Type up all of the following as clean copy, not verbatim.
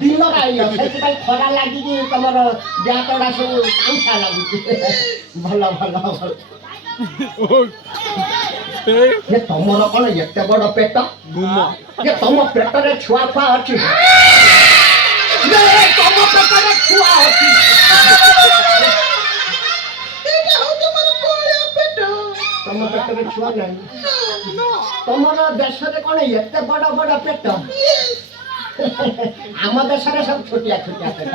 दिन आइल से खरा लगी तुम देहटा सब कांछा लगुच भल भल भल ये तुमर कौन एत बड़ पेट ये तुम पेटर छुआ छुआ अच्छी तुम पेटर छुआ अच्छी तुम पेटर छुआ नहीं तुमर देश कौन एत बड़ बड़ पेट आम देश सब छोटिया छोटिया पेट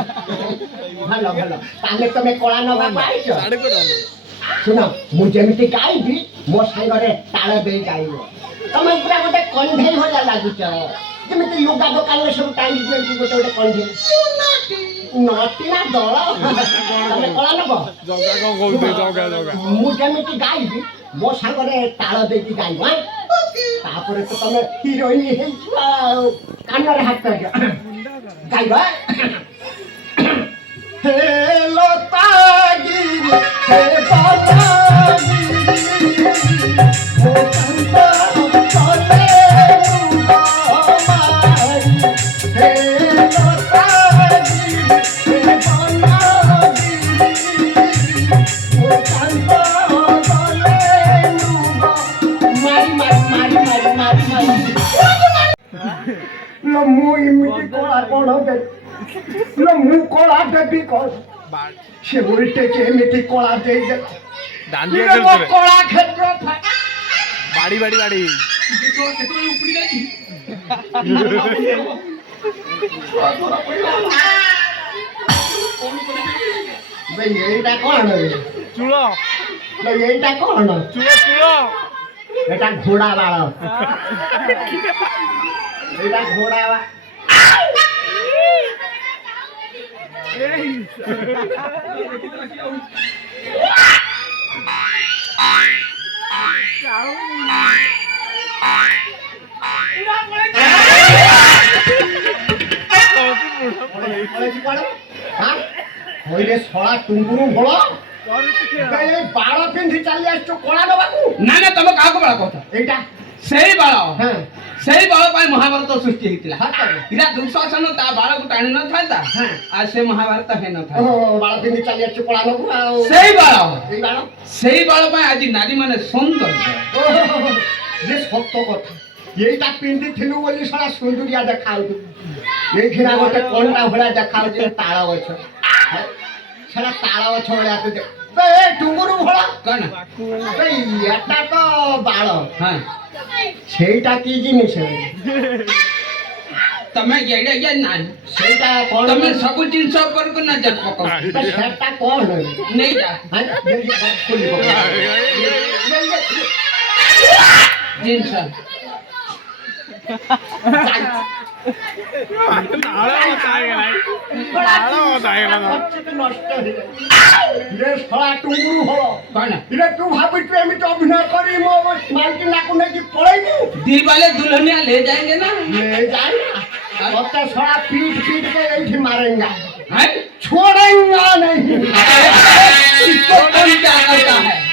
भल भल ताले तुम कला नवा पाइछ सुन मुझे गायबी मो सांगे ताल दे गायब तुम पूरा गोटे कंधे भजा लगुच जमी लुगा दुकान सब टांगी दिखती गोटे गोटे कंधे नटी ना दल तुम कला नब मुझे गायबी मो सांगे ताल दे गायब तापर तो तुम हिरोइन कान हाथ कर गायब हे लतागिरी हे कला देवी कौन से उल्टे के एमती कला दे कला क्षेत्र बाड़ी बाड़ी बाड़ी এইটা কোন চুড়ো এইটা কোন চুড়ো চুড়ো এটা ঘোড়া বাড় এটা ঘোড়া সরা টুঙ্গুরু ভোল বাল পিন্ধি চালি আসছো কলা দেবাকু না না তুমি কাহাকে বাল কহ এইটা সেই বাল হ্যাঁ সেই বাল পাই মহাভারত সৃষ্টি হইতিলা হাত ইরা দুঃশাসন তা বালକୁ টানি ন থাইতা হ্যাঁ আর সে মহাভারত হে ন থাই ও বাল পিন্ধি চালি আসছো কলা নবু আর সেই বাল পাই আজি নারী মানে সৌন্দর্য যে সত্য কথা এইটা পিন্ধি থিলু বলি সারা সুন্দরিয়া দেখাউতু এই ঘিরা গোটে কোনটা ভড়া দেখাউছে তাଳ গছ সারা তাଳ গছ ভড়া তো টুঙ্গুরু ভোলা কেন এটা তো বাল হ্যাঁ সেইটা কি জিনিস তুমি এড়ে গে না সেইটা কোন তুমি সব জিনিস উপরକୁ নজর পকাও সেটা কোন নেই যা হ্যাঁ খুলি জিনিস টুঙ্গুরু হলো কেন তু ভাবিছু এমনি অভিনয় করি মো মালকি নাকু নাকি পড়াইবু दिल वाले दुल्हनिया ले जाएंगे ना ले जाए ना अब तो सारा पीट पीट के ऐठी मारेंगे हैं छोड़ेंगे नहीं इसको कौन क्या करता है